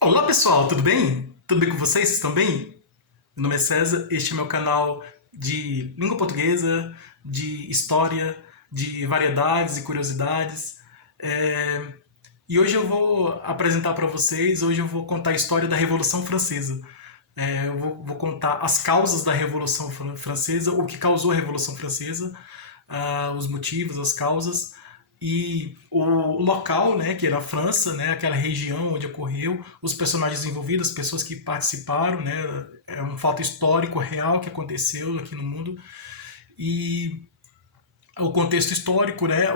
Olá pessoal, tudo bem? Tudo bem com vocês? Vocês estão bem? Meu nome é César, este é meu canal de língua portuguesa, de história, de variedades e curiosidades. É, E hoje eu vou apresentar para vocês, hoje eu vou contar a história da Revolução Francesa. Eu vou contar as causas da Revolução Francesa, o que causou a Revolução Francesa, os motivos, as causas e o local, né, que era a França, né, aquela região onde ocorreu, os personagens envolvidos, as pessoas que participaram, né, é um fato histórico real que aconteceu aqui no mundo e o contexto histórico, né,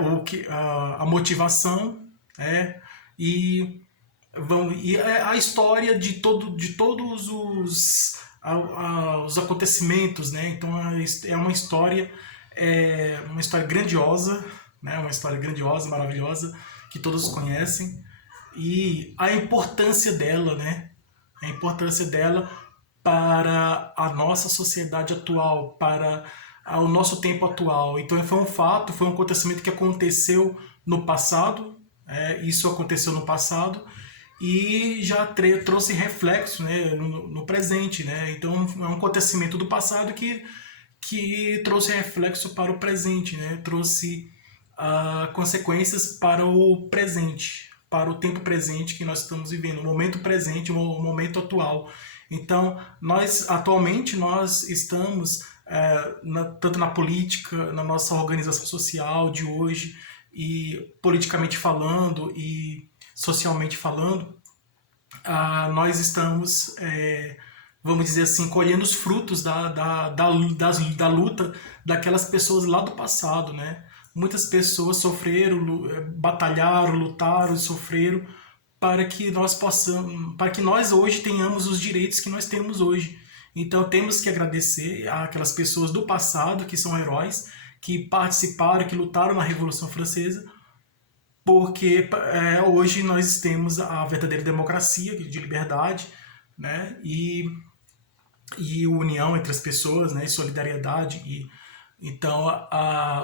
a motivação, e a história de todos os acontecimentos, né? Então é uma história grandiosa, né? Uma história grandiosa, maravilhosa que todos conhecem e a importância dela, né? A importância dela para a nossa sociedade atual, para o nosso tempo atual. Então foi um fato, foi um acontecimento que aconteceu no passado, isso aconteceu no passado e já trouxe reflexo, né, no presente, né? Então é um acontecimento do passado que trouxe reflexo para o presente, né? Trouxe consequências para o presente, para o tempo presente que nós estamos vivendo, o momento presente, o momento atual. Então, nós estamos tanto na política, na nossa organização social de hoje, e politicamente falando e socialmente falando, nós estamos, vamos dizer assim, colhendo os frutos da luta daquelas pessoas lá do passado, né? Muitas pessoas sofreram, batalharam, lutaram, sofreram para que nós hoje tenhamos os direitos que nós temos hoje. Então temos que agradecer àquelas pessoas do passado que são heróis, que participaram, que lutaram na Revolução Francesa, porque hoje nós temos a verdadeira democracia de liberdade, né? E união entre as pessoas, né? E solidariedade e então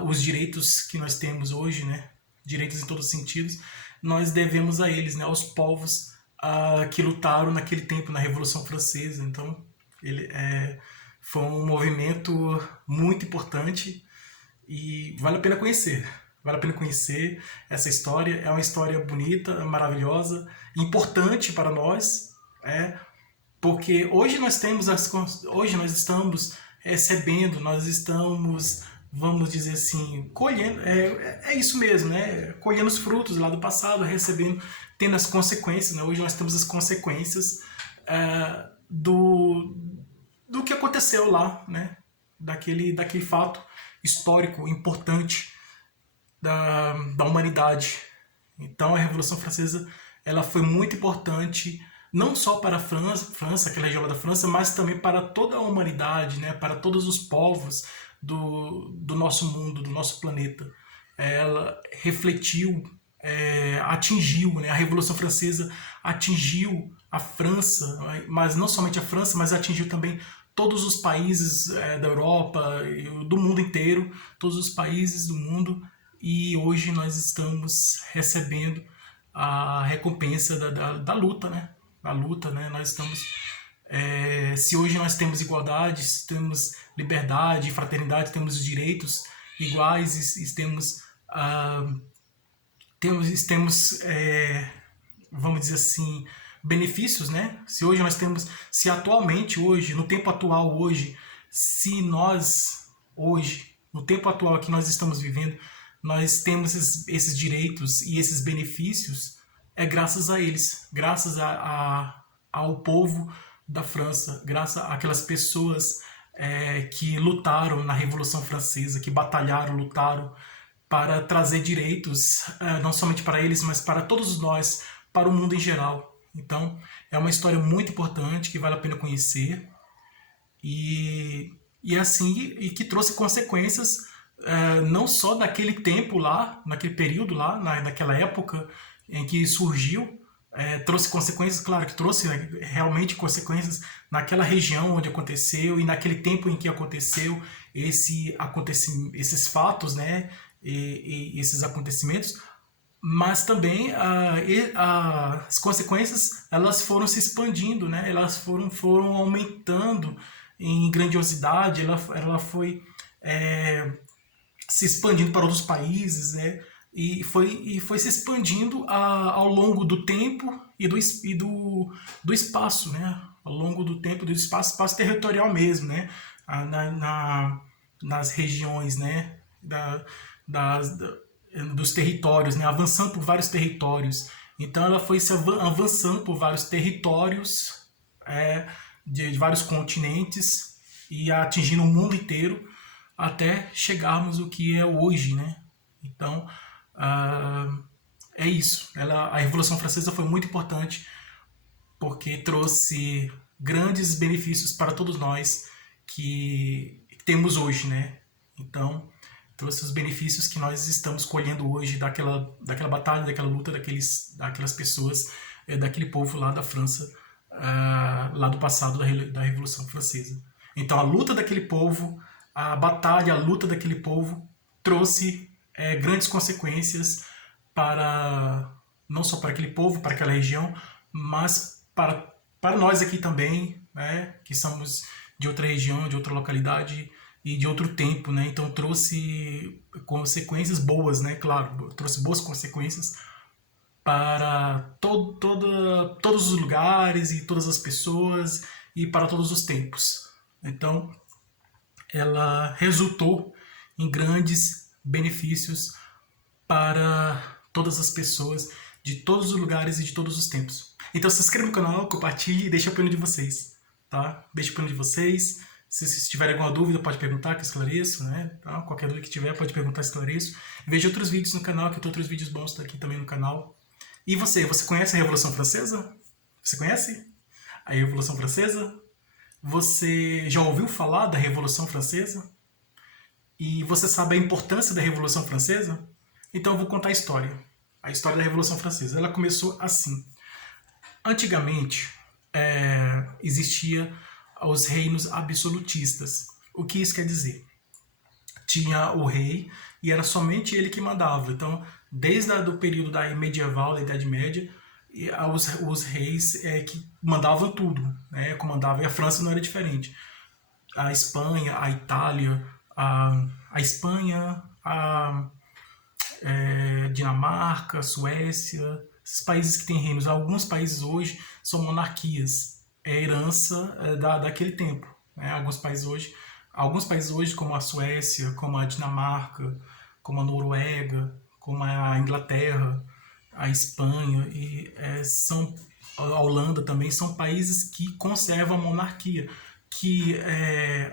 os direitos que nós temos hoje, né? Direitos em todos os sentidos, nós devemos a eles, né? Aos povos que lutaram naquele tempo na Revolução Francesa. Então foi um movimento muito importante e vale a pena conhecer. Vale a pena conhecer essa história. É uma história bonita, maravilhosa, importante para nós, porque hoje nós estamos recebendo, nós estamos, vamos dizer assim, colhendo, é isso mesmo, né? Colhendo os frutos lá do passado, recebendo, tendo as consequências, né? Hoje nós temos as consequências do que aconteceu lá, né? Daquele fato histórico importante da humanidade. Então a Revolução Francesa ela foi muito importante não só para a França, aquela região da França, mas também para toda a humanidade, né? Para todos os povos do nosso mundo, do nosso planeta. Ela refletiu, atingiu, né? A Revolução Francesa atingiu a França, mas não somente a França, mas atingiu também todos os países da Europa, do mundo inteiro, todos os países do mundo, e hoje nós estamos recebendo a recompensa da luta, né? Da luta, né? Nós estamos se hoje nós temos igualdade, temos liberdade, fraternidade, temos direitos iguais, temos vamos dizer assim, benefícios, né? Se atualmente hoje, no tempo atual hoje, se nós hoje, no tempo atual que nós estamos vivendo, nós temos esses direitos e esses benefícios, é graças a eles, graças ao povo da França, graças àquelas pessoas que lutaram na Revolução Francesa, que batalharam, lutaram para trazer direitos, não somente para eles, mas para todos nós, para o mundo em geral. Então, é uma história muito importante que vale a pena conhecer e assim e que trouxe consequências não só naquele tempo lá, naquele período lá, naquela época em que surgiu, trouxe consequências, claro que trouxe realmente consequências naquela região onde aconteceu e naquele tempo em que aconteceu esses fatos, né, e esses acontecimentos, mas também as consequências elas foram se expandindo, né? Elas foram aumentando em grandiosidade, ela foi se expandindo para outros países, né? E foi se expandindo ao longo do tempo do espaço, né? Ao longo do tempo do espaço territorial mesmo, né? Nas regiões, né? Das, dos territórios, né? Avançando por vários territórios. Então ela foi se avançando por vários territórios, de vários continentes e atingindo o mundo inteiro até chegarmos o que é hoje, né? Então, é isso. A Revolução Francesa foi muito importante porque trouxe grandes benefícios para todos nós que temos hoje, né? Então, trouxe os benefícios que nós estamos colhendo hoje daquela batalha, daquela luta, daquelas pessoas, daquele povo lá da França, lá do passado da Revolução Francesa. Então, a luta daquele povo, a batalha, a luta daquele povo trouxe grandes consequências para não só para aquele povo, para aquela região, mas para nós aqui também, né, que somos de outra região, de outra localidade e de outro tempo, né? Então trouxe consequências boas, né? Claro, trouxe boas consequências para todos os lugares e todas as pessoas e para todos os tempos. Então, ela resultou em grandes benefícios para todas as pessoas de todos os lugares e de todos os tempos. Então se inscreva no canal, compartilhe e deixe a opinião de vocês, tá? Deixe a opinião de vocês. Se tiver alguma dúvida, pode perguntar que eu esclareço, né? Tá? Qualquer dúvida que tiver, pode perguntar, esclareço. Veja outros vídeos no canal, que eu tenho outros vídeos bons aqui também no canal. E você conhece a Revolução Francesa? Você conhece a Revolução Francesa? Você já ouviu falar da Revolução Francesa? E você sabe a importância da Revolução Francesa? Então eu vou contar a história da Revolução Francesa. Ela começou assim. Antigamente, existia os reinos absolutistas. O que isso quer dizer? Tinha o rei e era somente ele que mandava. Então, desde o período medieval, da Idade Média, os reis que mandavam tudo, né? Comandavam, e a França não era diferente. A Espanha, a Itália, a Espanha, Dinamarca, Suécia, esses países que têm reinos. Alguns países hoje são monarquias, é herança daquele tempo, né? Alguns países hoje, como a Suécia, como a Dinamarca, como a Noruega, como a Inglaterra, a Espanha e a Holanda também, são países que conservam a monarquia, que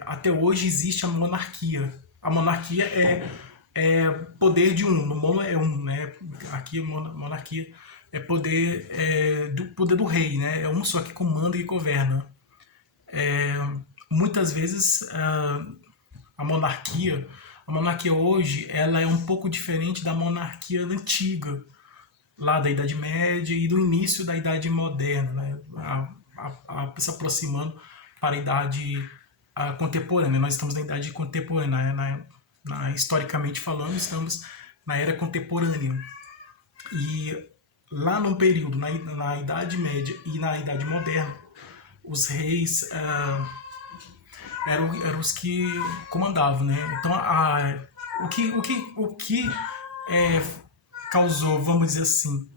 até hoje existe a monarquia. A monarquia é poder de um, no mono é um, né? Aqui a monarquia é poder do rei, né? É um só que comanda e governa. Muitas vezes a monarquia hoje ela é um pouco diferente da monarquia antiga, lá da Idade Média e do início da Idade Moderna, né? Se aproximando para a Idade contemporânea. Nós estamos na Idade Contemporânea, né? Historicamente falando, estamos na Era Contemporânea. E lá no período, na Idade Média e na Idade Moderna, os reis eram os que comandavam, né? Então, o que causou, vamos dizer assim,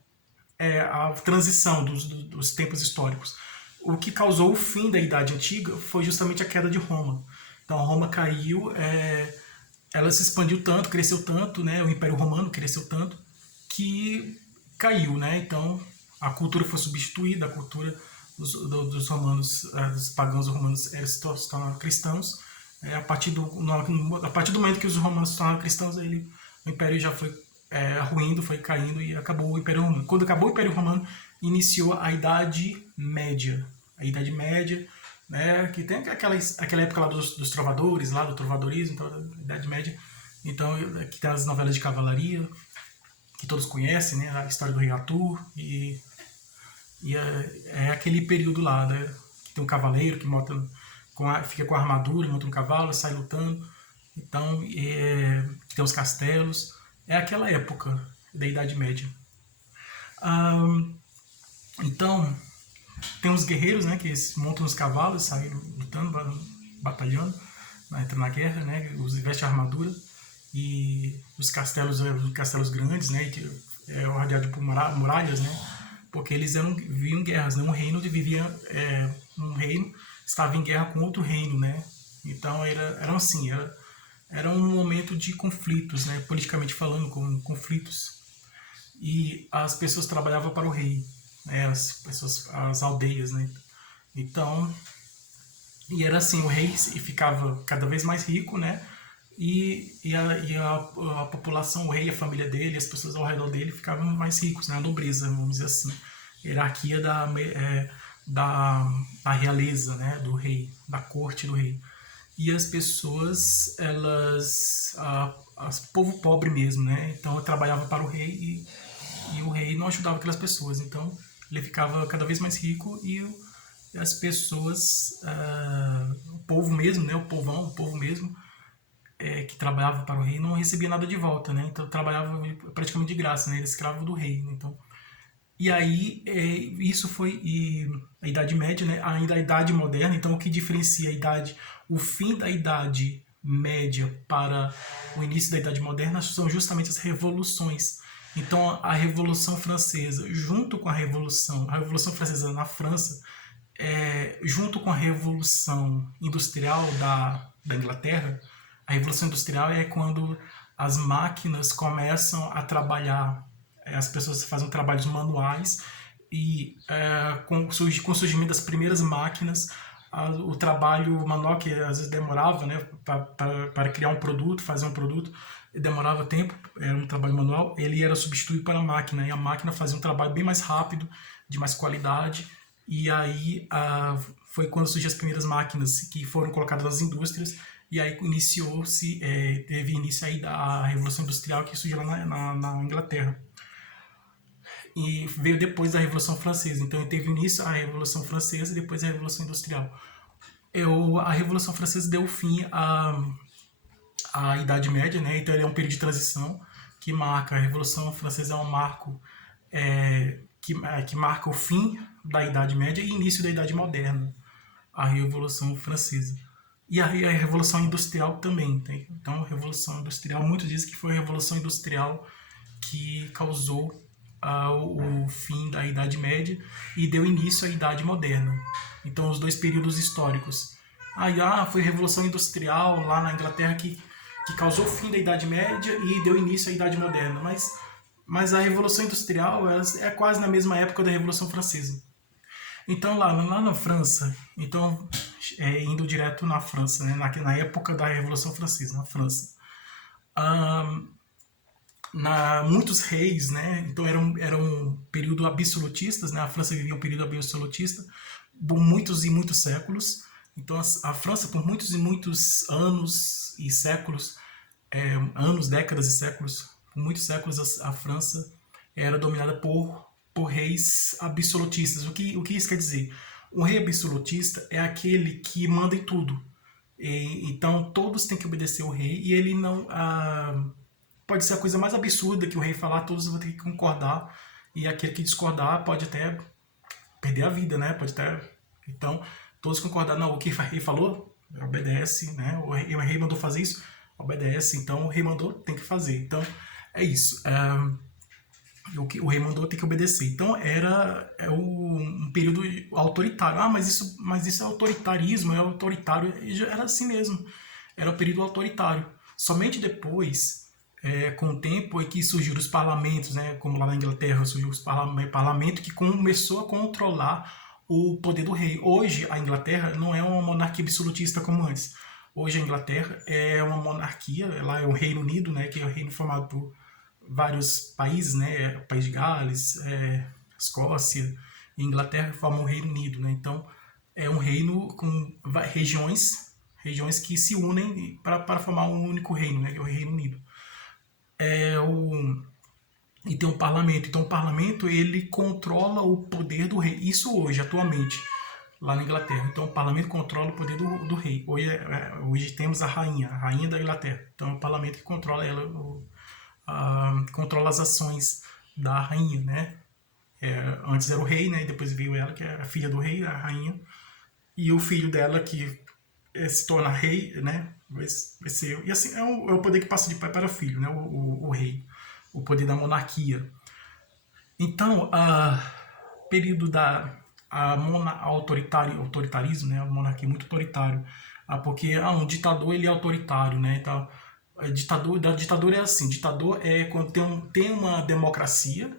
a transição dos tempos históricos. O que causou o fim da Idade Antiga foi justamente a queda de Roma. Então, Roma caiu, ela se expandiu tanto, cresceu tanto, né? O Império Romano cresceu tanto que caiu, né? Então, a cultura foi substituída, a cultura dos romanos, dos pagãos romanos, se tornaram cristãos. A partir do momento que os romanos se tornaram cristãos, o Império já foi ruindo, foi caindo e acabou o Império Romano. Quando acabou o Império Romano, iniciou a Idade Média. A Idade Média, né, que tem aquela época lá dos trovadores, lá do trovadorismo, então, a Idade Média. Então, que tem as novelas de cavalaria, que todos conhecem, né, a história do Rei Arthur, e é aquele período lá, né, que tem um cavaleiro que fica com a armadura, monta um cavalo, sai lutando. Então, que tem os castelos. É aquela época da Idade Média. Ahn, então, tem os guerreiros, né, que eles montam os cavalos, saem lutando, batalhando, entrando na guerra, né, vestem a armadura, e os castelos grandes, né, que é rodeado por muralhas, né, porque eles viviam guerras, né, um reino estava em guerra com outro reino, né, então era assim, era um momento de conflitos, né, politicamente falando, com conflitos, e as pessoas trabalhavam para o rei, né, as aldeias, né, então, e era assim, o rei ficava cada vez mais rico, né, a população, o rei, a família dele, as pessoas ao redor dele ficavam mais ricos, né, a nobreza, vamos dizer assim, hierarquia da realeza, né, do rei, da corte do rei. E as pessoas, povo pobre mesmo, né, então trabalhava para o rei e o rei não ajudava aquelas pessoas, então ele ficava cada vez mais rico e as pessoas, o povo mesmo, né, o povo mesmo, que trabalhava para o rei não recebia nada de volta, né, então trabalhava praticamente de graça, né, era escravo do rei, né? Então, e aí, isso foi a Idade Média, né? Ainda a Idade Moderna. Então, o que diferencia o fim da Idade Média para o início da Idade Moderna são justamente as revoluções. Então, a Revolução Francesa, junto com a Revolução Francesa na França, junto com a Revolução Industrial da Inglaterra, a Revolução Industrial é quando as máquinas começam a trabalhar, as pessoas fazem trabalhos manuais e com o surgimento das primeiras máquinas, o trabalho manual que às vezes demorava, né, para criar um produto, fazer um produto, demorava tempo, era um trabalho manual, ele era substituído pela máquina, e a máquina fazia um trabalho bem mais rápido, de mais qualidade, e aí foi quando surgiram as primeiras máquinas que foram colocadas nas indústrias, e aí teve início aí da Revolução Industrial que surgiu lá na Inglaterra. E veio depois da Revolução Francesa. Então teve início a Revolução Francesa e depois a Revolução Industrial. A Revolução Francesa deu fim à Idade Média, né? Então ele é um período de transição que marca, a Revolução Francesa é um marco que marca o fim da Idade Média e início da Idade Moderna, a Revolução Francesa. E a Revolução Industrial também. Tá? Então, a Revolução Industrial, muitos dizem que foi a Revolução Industrial que causou o fim da Idade Média e deu início à Idade Moderna. Então, os dois períodos históricos. Foi a Revolução Industrial lá na Inglaterra que causou o fim da Idade Média e deu início à Idade Moderna. Mas a Revolução Industrial é quase na mesma época da Revolução Francesa. Então, lá na França, então, indo direto na França, né, na época da Revolução Francesa, na França, muitos reis, né, então era um período absolutistas, né, a França vivia um período absolutista por muitos e muitos séculos. Então, a França, por muitos e muitos anos e séculos, décadas e séculos, por muitos séculos, a França era dominada por reis absolutistas. O que isso quer dizer? Um rei absolutista é aquele que manda em tudo. Então, todos têm que obedecer ao rei e ele não... pode ser a coisa mais absurda que o rei falar, todos vão ter que concordar, e aquele que discordar pode até perder a vida, né? Então, todos concordar, não, o que o rei falou, obedece, né? O rei mandou fazer isso, obedece, então o rei mandou, tem que fazer. Então, é isso. O rei mandou, tem que obedecer. Então, um período autoritário. Mas isso é autoritarismo, é autoritário. Era assim mesmo. Era um período autoritário. Somente depois, com o tempo, é que surgiram os parlamentos, né? Como lá na Inglaterra surgiu os parlamento que começou a controlar o poder do rei. Hoje, a Inglaterra não é uma monarquia absolutista como antes. Hoje, a Inglaterra é uma monarquia, lá é o Reino Unido, né? Que é o reino formado por vários países, né? O País de Gales, Escócia e Inglaterra formam o Reino Unido, né? Então, é um reino com regiões que se unem para formar um único reino, né? Que é o Reino Unido. E tem um parlamento. Então, o parlamento, ele controla o poder do rei. Isso hoje, atualmente, lá na Inglaterra. Então, o parlamento controla o poder do rei. Hoje temos a rainha da Inglaterra. Então, é o parlamento que controla ela, controla as ações da rainha, né? Antes era o rei, né? E depois veio ela, que é a filha do rei, a rainha. E o filho dela, que se torna rei, né? Vai ser. E assim, é o poder que passa de pai para filho, né? O rei. O poder da monarquia. Então, período da autoritarismo, né? A monarquia é muito autoritário. Porque um ditador ele é autoritário, né? Então, ditador é assim, ditador é quando tem uma democracia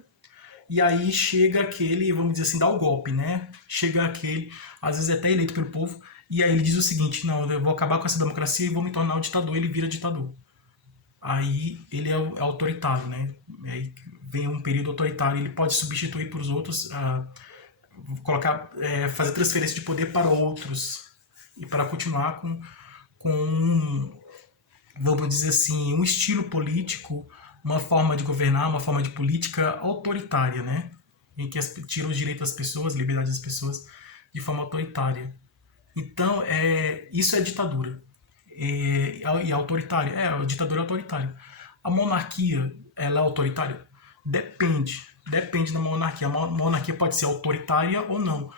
e aí chega aquele, vamos dizer assim, dá o golpe, né? Chega aquele, às vezes até eleito pelo povo, e aí ele diz o seguinte: não, eu vou acabar com essa democracia e vou me tornar um ditador. Ele vira ditador. Aí ele é autoritário, né? Aí vem um período autoritário, ele pode substituir por os outros, colocar, fazer transferência de poder para outros e para continuar com, vamos dizer assim, um estilo político, uma forma de governar, uma forma de política autoritária, né? Em que tira os direitos das pessoas, liberdade das pessoas de forma autoritária. Então, isso é ditadura. E autoritária. A ditadura é autoritária. A monarquia, ela é autoritária? Depende. Depende da monarquia. A monarquia pode ser autoritária ou não.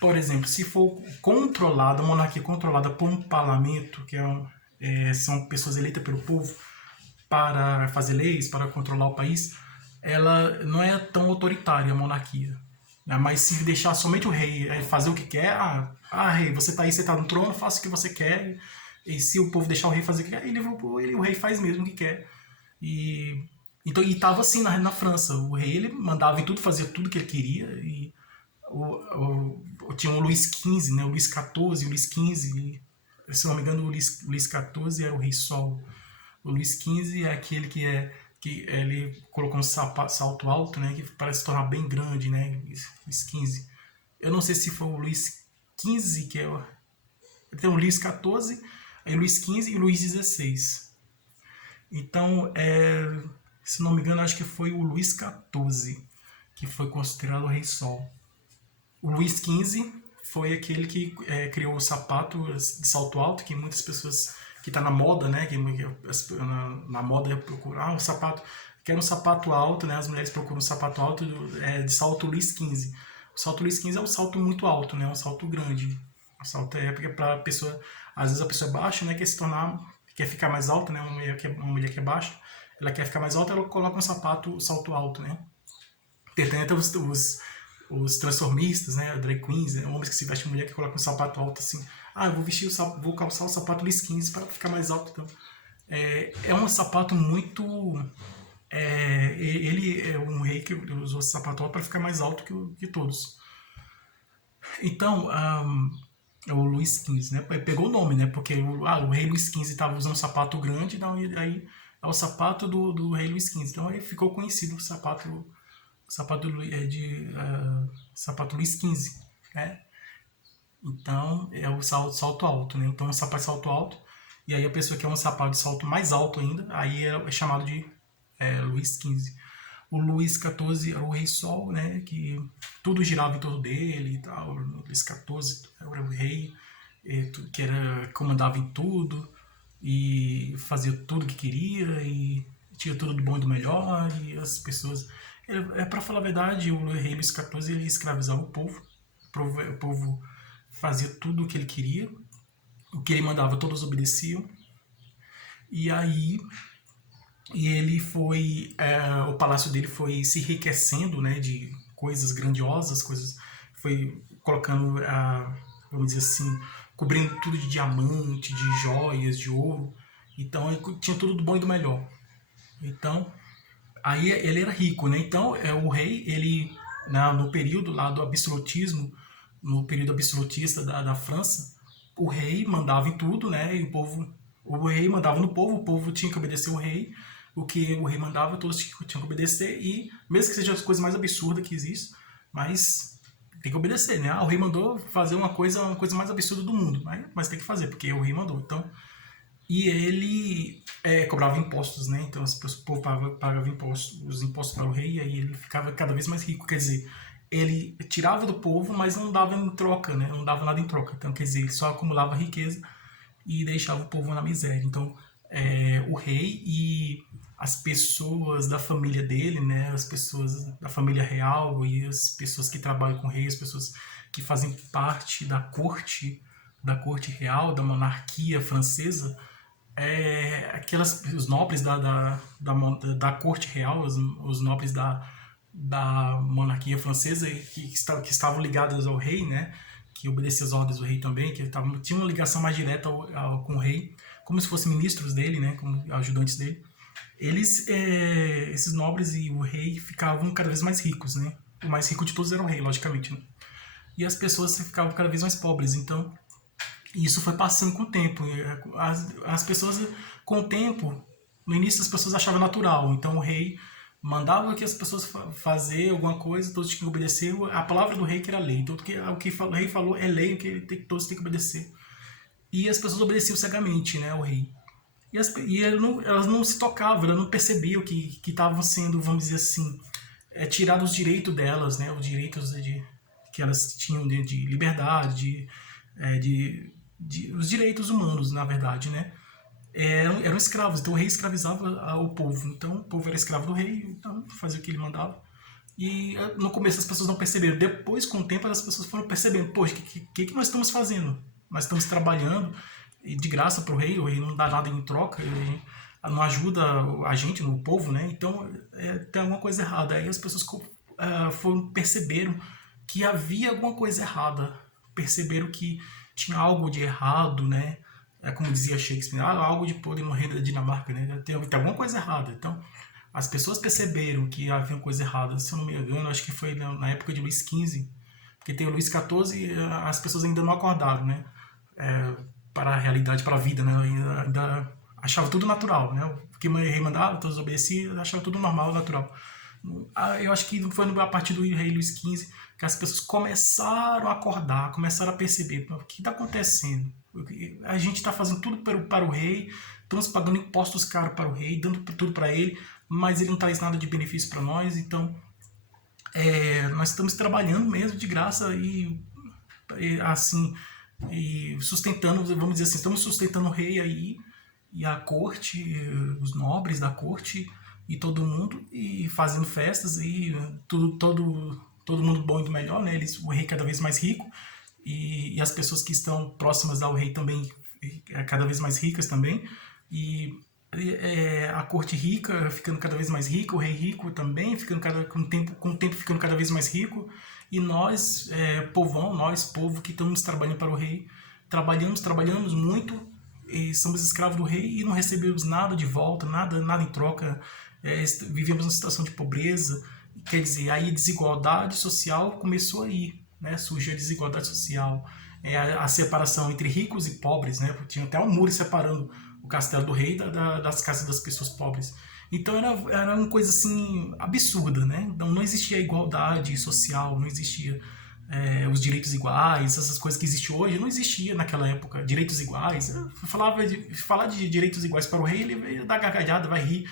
Por exemplo, se for controlada, a monarquia controlada por um parlamento, que são pessoas eleitas pelo povo para fazer leis, para controlar o país, ela não é tão autoritária, a monarquia. Mas se deixar somente o rei fazer o que quer, rei, você está aí, você está no trono, faça o que você quer. E se o povo deixar o rei fazer o que quer, o rei faz mesmo o que quer. Então, estava assim na França. O rei ele mandava em tudo, fazia tudo que ele queria. E tinha o Luís XV, né? O Luís XIV, o Luís XV. Se não me engano, o Luís XIV era o rei Sol. O Luís XV é aquele que ele colocou um salto alto, né? Que parece se tornar bem grande, né? Luís XV. Eu não sei se foi o Luís XV que é. Tem o Luís XIV, aí Luís XV e Luís XVI. Então, se não me engano, acho que foi o Luís XIV que foi considerado o Rei Sol. O Luís XV foi aquele que criou o sapato de salto alto, que muitas pessoas que está na moda, né? Na moda procurar um sapato, quer um sapato alto, né? As mulheres procuram um sapato alto de salto Luís XV. O salto Luís XV é um salto muito alto, né? Um salto grande. O salto porque para a pessoa, às vezes a pessoa é baixa, né? Quer ficar mais alta, né? Uma mulher que é baixa, ela quer ficar mais alta, ela coloca um salto alto, né? Tem até os transformistas, né? Drag queens, né? Homens que se vestem mulher que colocam um sapato alto assim. Eu vou calçar o sapato Luís XV para ficar mais alto. Então, é um sapato muito. Ele é um rei que usou esse sapato alto para ficar mais alto que todos. Então, o Luís XV, né? Pegou o nome, né? Porque o rei Luís XV estava usando um sapato grande, então aí é o sapato do rei Luís XV. Então aí ficou conhecido o sapato Luís XV, né? Então é o salto alto, né? Então o sapato de salto alto, e aí a pessoa que é um sapato de salto mais alto ainda, aí é chamado de Luís XV. O Luís XIV era o rei Sol, né? Que tudo girava em torno dele e tal. O Luís XIV era o rei que comandava em tudo e fazia tudo o que queria e tinha tudo do bom e do melhor, e as pessoas. Para falar a verdade, o rei Luís XIV ele escravizava o povo. O povo fazia tudo o que ele queria, o que ele mandava todos obedeciam. E aí ele o palácio dele foi se enriquecendo, né, de coisas grandiosas, foi colocando, vamos dizer assim, cobrindo tudo de diamante, de joias, de ouro. Então ele tinha tudo do bom e do melhor. Então aí ele era rico, né? Então o rei, ele no período lá do absolutismo, no período absolutista da França, o rei mandava em tudo, né? E o rei mandava no povo, o povo tinha que obedecer o rei, o que o rei mandava, todos tinham que obedecer, e mesmo que seja as coisas mais absurdas que existem, mas tem que obedecer, né? O rei mandou fazer uma coisa mais absurda do mundo, mas tem que fazer, porque o rei mandou. Então, e ele cobrava impostos, né? Então o povo pagava os impostos para o rei, e aí ele ficava cada vez mais rico. Quer dizer, ele tirava do povo, mas não dava em troca, né? Não dava nada em troca. Então, quer dizer, ele só acumulava riqueza e deixava o povo na miséria. Então, o rei as pessoas da família dele, né, as pessoas da família real e as pessoas que trabalham com o rei, as pessoas que fazem parte da corte real, da monarquia francesa, os nobres da corte real, os nobres da monarquia francesa que estavam ligados ao rei, né, que obedeciam às ordens do rei também, que tinham uma ligação mais direta com o rei, como se fossem ministros dele, né, como ajudantes dele. Esses nobres e o rei ficavam cada vez mais ricos, né? O mais rico de todos era o rei, logicamente, né? E as pessoas ficavam cada vez mais pobres. Então, isso foi passando com o tempo. As pessoas, com o tempo, no início as pessoas achavam natural. Então, o rei mandava que as pessoas fazer alguma coisa, todos tinham que obedecer. A palavra do rei que era lei. Então, o que o rei falou é lei, todos têm que obedecer. E as pessoas obedeciam cegamente, né, ao rei. E elas não se tocavam, elas não percebiam que estavam sendo, vamos dizer assim, tirados os direitos delas, né? Os direitos que elas tinham de liberdade, os direitos humanos, na verdade, né? Eram escravos, então o rei escravizava o povo. Então o povo era escravo do rei, então fazia o que ele mandava. E no começo as pessoas não perceberam. Depois, com o tempo, as pessoas foram percebendo: poxa, o que nós estamos fazendo? Nós estamos trabalhando de graça para o rei não dá nada em troca, ele não ajuda a gente, o povo, né? Então tem alguma coisa errada. Aí as pessoas perceberam que havia alguma coisa errada, perceberam que tinha algo de errado, né? Como dizia Shakespeare, algo de podre no rei da Dinamarca, né? Tem alguma coisa errada. Então as pessoas perceberam que havia uma coisa errada. Se eu não me engano, acho que foi na época de Luís XV, porque tem o Luís XIV, as pessoas ainda não acordaram, né? Para a realidade, para a vida, né? Ainda achava tudo natural, né? O que o rei mandava, todos obedeciam, achava tudo normal, natural. Eu acho que foi a partir do rei Luís XV que as pessoas começaram a acordar, começaram a perceber o que está acontecendo. A gente está fazendo tudo para o rei, estamos pagando impostos caros para o rei, dando tudo para ele, mas ele não traz nada de benefício para nós, então nós estamos trabalhando mesmo de graça e assim, e sustentando, vamos dizer assim, estamos sustentando o rei aí e a corte, os nobres da corte e todo mundo, e fazendo festas e todo mundo bom e do melhor, né? O rei cada vez mais rico e as pessoas que estão próximas ao rei também cada vez mais ricas também, e a corte rica ficando cada vez mais rica, o rei rico também ficando com o tempo ficando cada vez mais rico, e nós, povo que estamos trabalhando para o rei, trabalhamos muito, e somos escravos do rei e não recebemos nada de volta, nada em troca, vivemos uma situação de pobreza, quer dizer, aí a desigualdade social começou aí, né? Surgiu a desigualdade social, a separação entre ricos e pobres, né? Tinha até um muro separando o castelo do rei das casas das pessoas pobres. Então era uma coisa assim absurda, né? Então não existia igualdade social, não existia os direitos iguais, essas coisas que existem hoje, não existia naquela época. Direitos iguais, falar de direitos iguais para o rei, ele vai dar gargalhada, vai rir.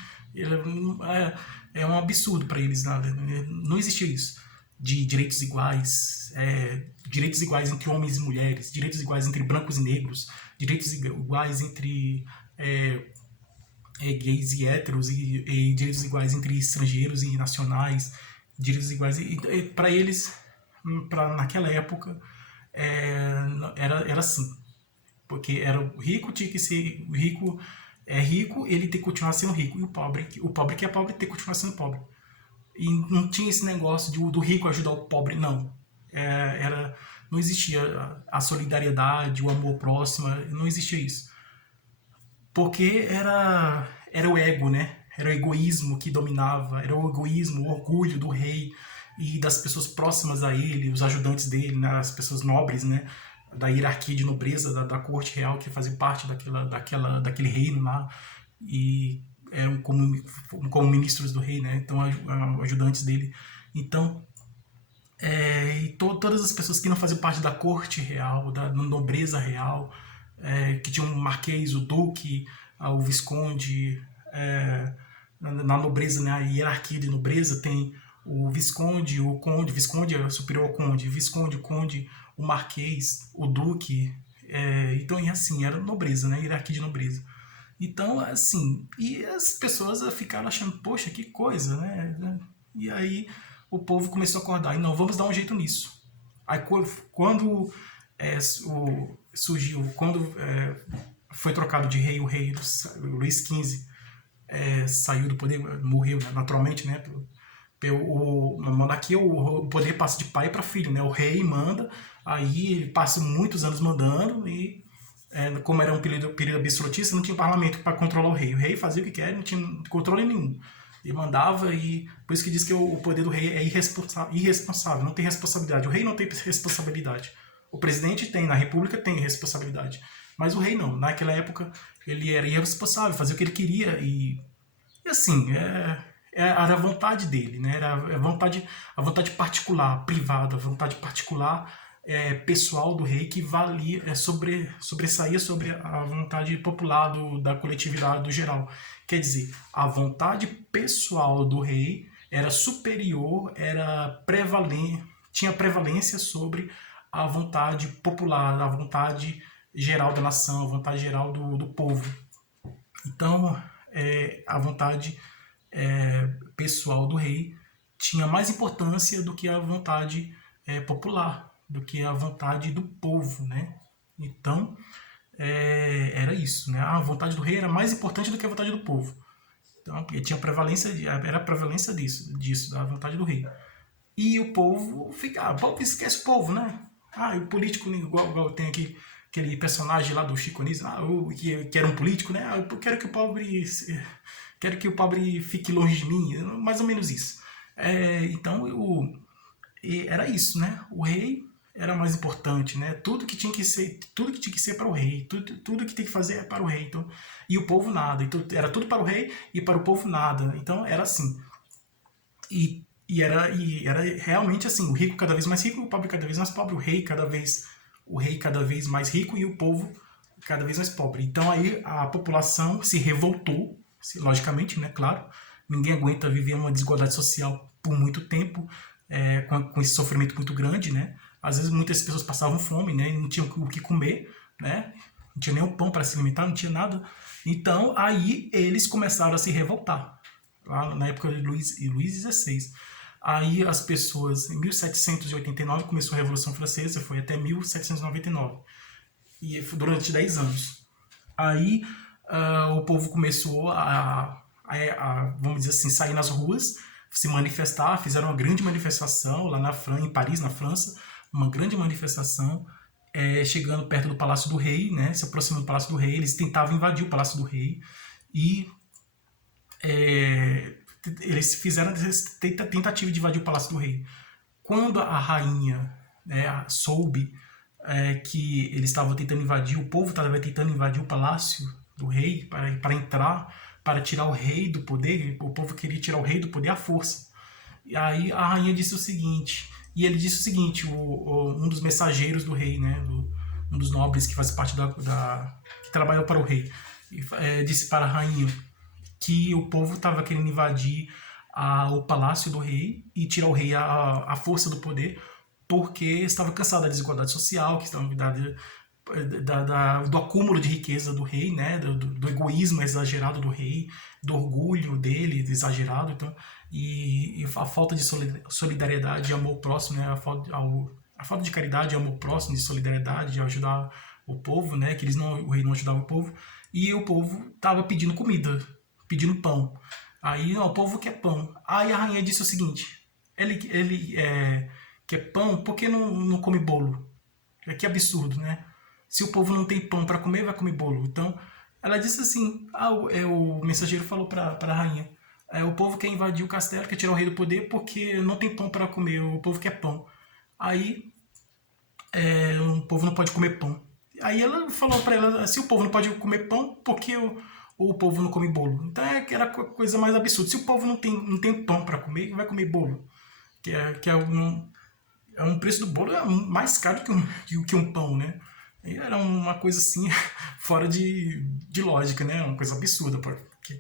É um absurdo para eles, nada. Não existia isso de direitos iguais entre homens e mulheres, direitos iguais entre brancos e negros, direitos iguais entre gays e héteros, e direitos iguais entre estrangeiros e nacionais, direitos iguais. Para eles, naquela época, era assim. Porque era o rico tinha que ser rico, rico, ele tem que continuar sendo rico, e o pobre que é pobre tem que continuar sendo pobre. E não tinha esse negócio do rico ajudar o pobre, não. Não existia a solidariedade, o amor próximo, não existia isso. Porque era o ego, né? Era o egoísmo que dominava, era o egoísmo, o orgulho do rei e das pessoas próximas a ele, os ajudantes dele, né? As pessoas nobres, né? Da hierarquia de nobreza da corte real que fazia parte daquele reino lá, e eram como ministros do rei, né? Então ajudantes dele. Então todas as pessoas que não faziam parte da corte real, da nobreza real, que tinham o marquês, o duque, o visconde, na nobreza, né, a hierarquia de nobreza tem o visconde, o conde, visconde é superior ao conde, visconde, o conde, o marquês, o duque, então e assim, era nobreza, né, hierarquia de nobreza. Então, assim, e as pessoas ficaram achando, poxa, que coisa, né? E aí o povo começou a acordar, e não, vamos dar um jeito nisso. Aí quando surgiu, quando foi trocado de rei, o rei Luís XV saiu do poder, morreu, né, naturalmente, né? Na monarquia o poder passa de pai para filho, né? O rei manda, aí ele passa muitos anos mandando e como era um período absolutista, não tinha parlamento para controlar o rei. O rei fazia o que quer, não tinha controle nenhum. Ele mandava e por isso que diz que o poder do rei é irresponsável, não tem responsabilidade. O rei não tem responsabilidade. O presidente tem, na república tem responsabilidade. Mas o rei não. Naquela época ele era irresponsável, fazia o que ele queria e assim, era a vontade dele, né? Era a vontade particular, privada, a vontade particular pessoal do rei que valia, sobressaía sobre a vontade popular da coletividade do geral. Quer dizer, a vontade pessoal do rei era superior, tinha prevalência sobre a vontade popular, a vontade geral da nação, a vontade geral do povo. Então, a vontade pessoal do rei tinha mais importância do que a vontade popular, do que a vontade do povo, né? Então, era isso, né? A vontade do rei era mais importante do que a vontade do povo. Então, tinha prevalência, era a prevalência disso, da vontade do rei. E o povo fica, o povo esquece o povo, né? O político, igual tem aqui aquele personagem lá do Chico Anísio, que era um político, né? Eu quero que o pobre fique longe de mim, mais ou menos isso. Então, era isso, né? O rei era mais importante, né? Tudo que tinha que ser para o rei, tudo que tem que fazer é para o rei. Então, e o povo nada. Então, era tudo para o rei e para o povo nada. Então, era assim. E era realmente assim, o rico cada vez mais rico, o pobre cada vez mais pobre, o rei cada vez mais rico e o povo cada vez mais pobre. Então aí a população se revoltou, logicamente, né, claro, ninguém aguenta viver uma desigualdade social por muito tempo, com esse sofrimento muito grande, né? Às vezes muitas pessoas passavam fome, né, não tinham o que comer, né? Não tinha nem um pão para se alimentar, não tinha nada. Então aí eles começaram a se revoltar, lá na época de Luís XVI. Aí as pessoas, em 1789 começou a Revolução Francesa, foi até 1799, e durante 10 anos. Aí o povo começou vamos dizer assim, sair nas ruas, se manifestar, fizeram uma grande manifestação lá em Paris, na França, uma grande manifestação, chegando perto do Palácio do Rei, né, se aproximando do Palácio do Rei, eles tentavam invadir o Palácio do Rei, e eles fizeram a tentativa de invadir o Palácio do Rei. Quando a rainha, né, soube que eles estavam tentando invadir, o povo estava tentando invadir o Palácio do Rei para entrar, para tirar o rei do poder, o povo queria tirar o rei do poder à força. E aí a rainha disse o seguinte, um dos mensageiros do rei, né, um dos nobres que faz parte que trabalhou para o rei, disse para a rainha que o povo estava querendo invadir o palácio do rei e tirar o rei à força do poder, porque estava cansado da desigualdade social, que estava do acúmulo de riqueza do rei, né, do egoísmo exagerado do rei, do orgulho dele exagerado, então, e a falta de solidariedade e amor próximo, né, a falta de caridade e amor próximo, de solidariedade, de ajudar o povo, né, que o rei não ajudava o povo, e o povo estava pedindo comida, pedindo pão. Aí o povo quer pão. Aí a rainha disse o seguinte, ele quer pão, por que não come bolo? Que absurdo, né? Se o povo não tem pão para comer, vai comer bolo. Então, ela disse assim, o mensageiro falou para a rainha, o povo quer invadir o castelo, quer tirar o rei do poder porque não tem pão para comer, o povo quer pão. Aí, o povo não pode comer pão. Aí ela falou para ela, se o povo não pode comer pão, por que o povo não come bolo? Então era a coisa mais absurda. Se o povo não tem pão para comer, vai comer bolo. Que é um preço do bolo mais caro que um pão, né? E era uma coisa assim, fora de lógica, né? Uma coisa absurda.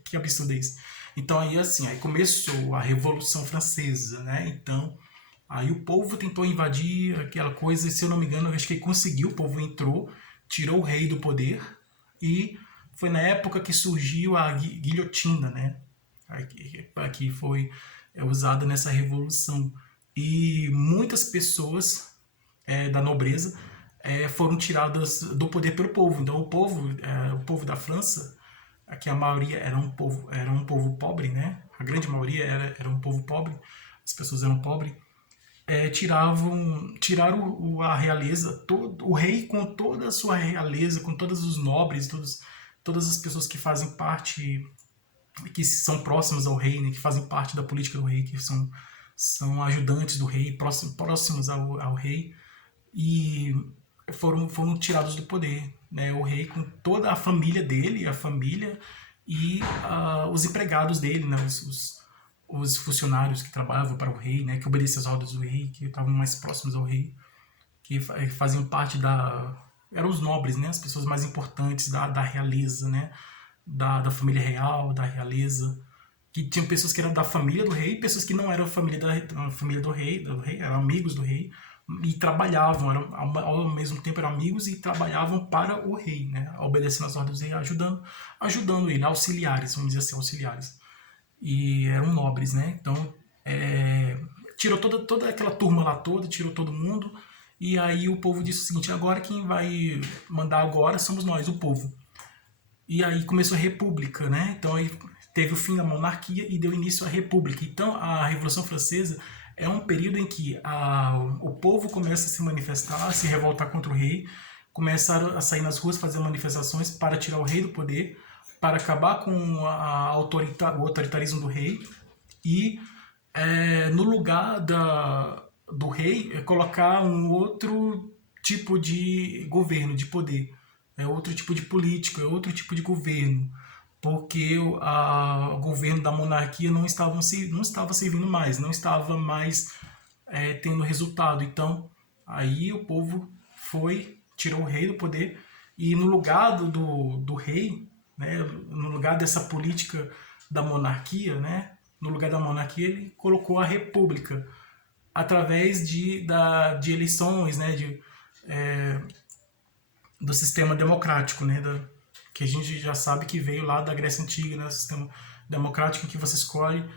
Que absurdo é isso? Então aí assim, aí começou a Revolução Francesa, né? Então, aí o povo tentou invadir aquela coisa, e se eu não me engano, eu acho que conseguiu, o povo entrou, tirou o rei do poder e foi na época que surgiu a guilhotina, né? Que foi usada nessa revolução. E muitas pessoas da nobreza foram tiradas do poder pelo povo. Então o povo da França, que a maioria era um povo pobre, né? A grande maioria era um povo pobre, as pessoas eram pobres, tiraram a realeza, o rei com toda a sua realeza, com todos os nobres, todas as pessoas que fazem parte, que são próximos ao rei, né, que fazem parte da política do rei, que são ajudantes do rei, próximos ao rei, e foram tirados do poder. Né? O rei com toda a família dele, a família e os empregados dele, né? Os funcionários que trabalhavam para o rei, né? Que obedeciam às ordens do rei, que estavam mais próximos ao rei, que faziam parte eram os nobres, né? As pessoas mais importantes da realeza, né? Da família real, da realeza, que tinham pessoas que eram da família do rei, pessoas que não eram da família do rei, eram amigos do rei, e trabalhavam, ao mesmo tempo eram amigos e trabalhavam para o rei, né? Obedecendo às ordens do rei, ajudando ele, auxiliares, vamos dizer assim, auxiliares. E eram nobres, né? Então, tirou toda aquela turma lá toda, tirou todo mundo, e aí o povo disse o seguinte: agora quem vai mandar agora somos nós, o povo. E aí começou a república, né? Então aí teve o fim da monarquia e deu início à república. Então a Revolução Francesa é um período em que o povo começa a se manifestar, a se revoltar contra o rei, começaram a sair nas ruas, fazer manifestações para tirar o rei do poder, para acabar com o autoritarismo do rei e no lugar do rei colocar um outro tipo de governo, de poder, outro tipo de política, outro tipo de governo, porque o governo da monarquia não estava servindo mais, não estava mais tendo resultado. Então, aí o povo tirou o rei do poder e no lugar do rei, né, no lugar dessa política da monarquia, né, no lugar da monarquia ele colocou a república através de eleições, né, do sistema democrático, né, que a gente já sabe que veio lá da Grécia Antiga, né, o sistema democrático em que você escolhe